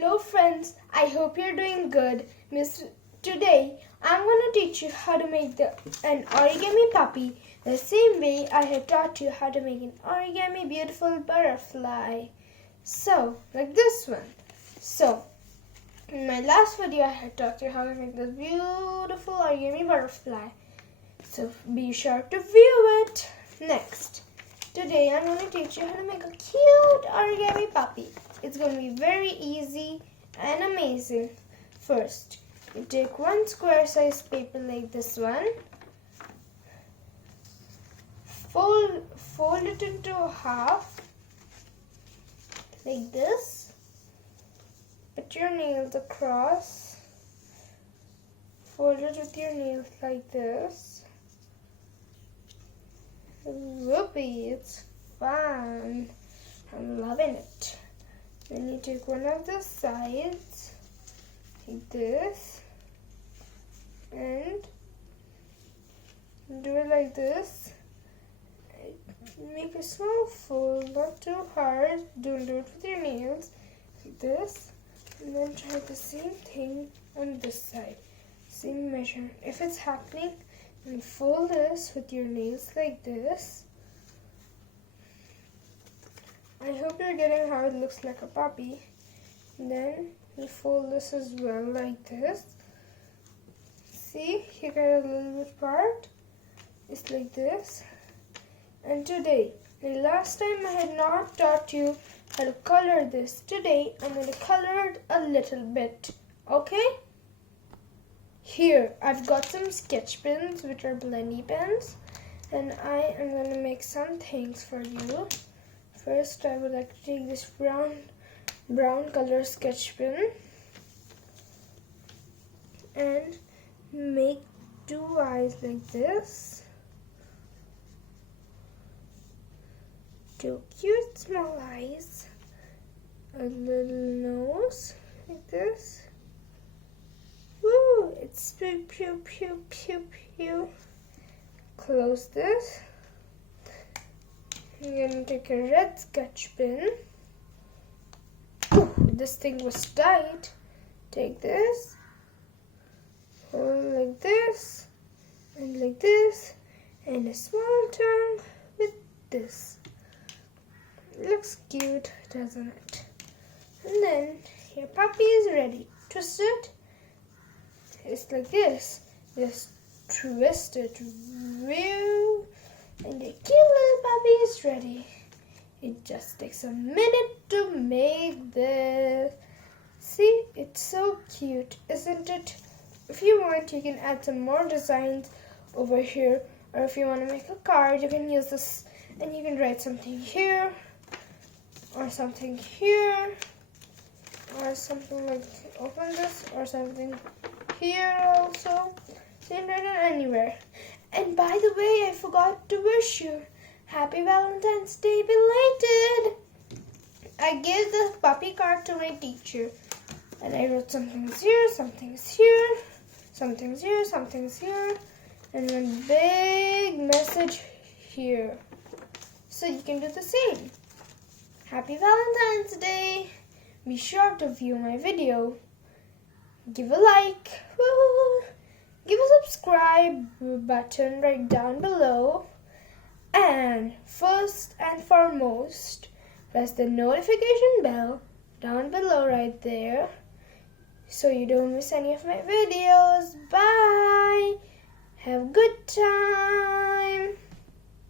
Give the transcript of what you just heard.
Hello friends, I hope you're doing good. Today I'm going to teach you how to make an origami puppy the same way I have taught you how to make an origami beautiful butterfly. So, like this one. So, in my last video I had taught you how to make this beautiful origami butterfly. So, be sure to view it. Next, today I'm going to teach you how to make a cute origami puppy. It's going to be very easy and amazing. First, you take one square size paper like this one. Fold it into half like this. Put your nails across. Fold it with your nails like this. Whoopee, it's fun. I'm loving it. Then you take one of the sides, like this, and do it like this. Make a small fold, not too hard. Don't do it with your nails, like this. And then try the same thing on this side. Same measure. If it's happening, then fold this with your nails like this. I hope you're getting how it looks like a puppy. Then you fold this as well like this. See, you got a little bit part. It's like this. And today, the last time I had not taught you how to color this. Today, I'm going to color it a little bit. Okay? Here, I've got some sketch pens, which are blendy pens. And I am going to make some things for you. First, I would like to take this brown color sketch pen and make two eyes like this, two cute small eyes, a little nose like this. Woo! It's pew pew pew pew pew. Close this. I'm going to take a red sketch pen. This thing was tight. Take this, hold like this, and like this, and a small tongue with this. It looks cute, doesn't it? And then your puppy is ready. Twist it. It's like this. Just twist it. Woo! And your cute little puppy is ready. It just takes a minute to make this. See, it's so cute, isn't it? If you want, you can add some more designs over here. Or if you want to make a card, you can use this and you can write something here. Or something here. Or something like, open this. Or something here also. So you can write it anywhere. And by the way, I forgot to wish you Happy Valentine's Day belated. I gave the puppy card to my teacher. And I wrote something's here, something's here, something's here, something's here. And one big message here. So you can do the same. Happy Valentine's Day. Be sure to view my video. Give a like. Woo! Give a subscribe button right down below. And first and foremost, press the notification bell down below right there so you don't miss any of my videos. Bye! Have a good time!